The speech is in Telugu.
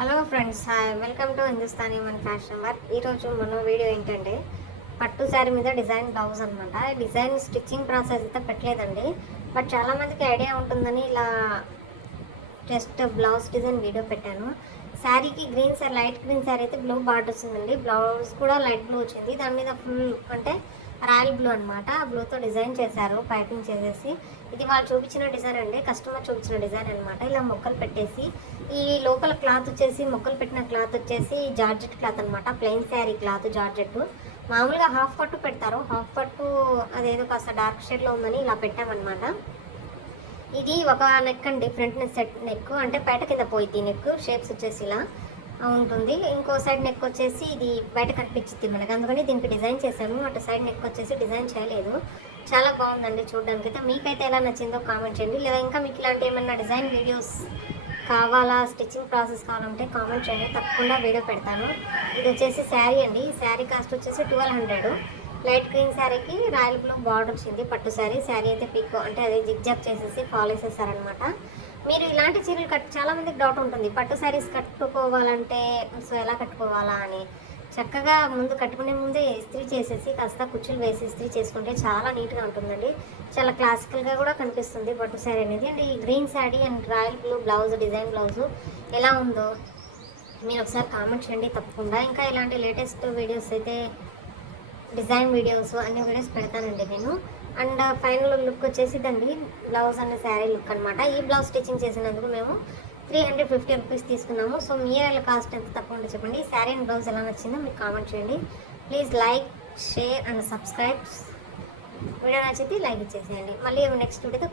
Hello friends, hi, welcome to Hindustani మన ఫ్యాషన్ వర్క్. ఈరోజు మన వీడియో ఏంటంటే పట్టు శారీ మీద డిజైన్ బ్లౌజ్ అనమాట. డిజైన్ స్టిచ్చింగ్ ప్రాసెస్ అయితే పెట్టలేదండి, బట్ చాలామందికి ఐడియా ఉంటుందని ఇలా జస్ట్ బ్లౌజ్ డిజైన్ వీడియో పెట్టాను. శారీకి green sari, light green sari అయితే బ్లూ బార్డర్ వచ్చిందండి. బ్లౌజ్ కూడా లైట్ బ్లూ వచ్చింది. దాని మీద ఫుల్ అంటే రాయల్ బ్లూ అనమాట. ఆ బ్లూతో డిజైన్ చేశారు పైపింగ్ చేసేసి. ఇది వాళ్ళు చూపించిన డిజైన్ అండి, కస్టమర్ చూపించిన డిజైన్ అనమాట. ఇలా మొక్కలు పెట్టేసి ఈ లోపల క్లాత్ వచ్చేసి, మొక్కలు పెట్టిన క్లాత్ వచ్చేసి జార్జెట్ క్లాత్ అనమాట. Plain sari cloth georgette. మామూలుగా హాఫ్ పట్టు పెడతారు, హాఫ్ పట్టు అదేదో కాస్త డార్క్ షేడ్లో ఉందని ఇలా పెట్టామన్నమాట. ఇది ఒక నెక్ అండి, ఫ్రంట్ సెట్ నెక్, అంటే పేట కింద పోయింది నెక్. షేప్స్ వచ్చేసి ఇలా ఉంటుంది. ఇంకో సైడ్ నెక్ వచ్చేసి ఇది బయట కనిపించింది మనకి, అందుకని దీనికి డిజైన్ చేశాను. అటు సైడ్ నెక్ వచ్చేసి డిజైన్ చేయలేదు. చాలా బాగుందండి చూడడానికి అయితే. మీకైతే ఎలా నచ్చిందో కామెంట్ చేయండి. లేదా ఇంకా మీకు ఇలాంటి ఏమైనా డిజైన్ వీడియోస్ కావాలా, స్టిచ్చింగ్ ప్రాసెస్ కావాలంటే కామెంట్ చేయండి, తప్పకుండా వీడియో పెడతాను. ఇది వచ్చేసి శారీ అండి. శారీ కాస్ట్ వచ్చేసి 1200. లైట్ గ్రీన్ శారీకి రాయల్ బ్లూ బార్డర్ వచ్చింది. పట్టు శారీ. శారీ అయితే పీకో అంటే అదే జిగ్జాగ్ చేసేసి ఫాలో చేసేసారనమాట. మీరు ఇలాంటి చీరలు చాలామందికి డౌట్ ఉంటుంది, పట్టు శారీస్ కట్టుకోవాలంటే సో ఎలా కట్టుకోవాలా అని. చక్కగా ముందు కట్టుకునే ముందే ఇస్త్రీ చేసేసి కాస్త కుచ్చులు వేసి ఇస్త్రీ చేసుకుంటే చాలా నీట్గా ఉంటుందండి. చాలా క్లాసికల్గా కూడా కనిపిస్తుంది పట్టు శారీ అనేది. అండ్ ఈ green sari and royal blue blouse, design blouse ఎలా ఉందో మీరు ఒకసారి కామెంట్ చేయండి తప్పకుండా. ఇంకా ఇలాంటి లేటెస్ట్ వీడియోస్ అయితే, డిజైన్ వీడియోస్ అన్ని వీడియోస్ పెడతానండి నేను. అండ్ ఫైనల్ లుక్ వచ్చేసి దండి బ్లౌజ్ అండ్ శారీ లుక్ అనమాట. ఈ బ్లౌజ్ స్టిచ్చింగ్ చేసినందుకు మేము 350 రూపీస్ తీసుకున్నాము. సో మీరు కాస్ట్ ఎంత తప్పకుండా చెప్పండి. ఈ శారీ అండ్ బ్లౌజ్ ఎలా నచ్చిందో మీకు కామెంట్ చేయండి. Please like, share and subscribe. Video నచ్చితే లైక్ ఇచ్చేసేయండి. మళ్ళీ నెక్స్ట్ వీడియోతో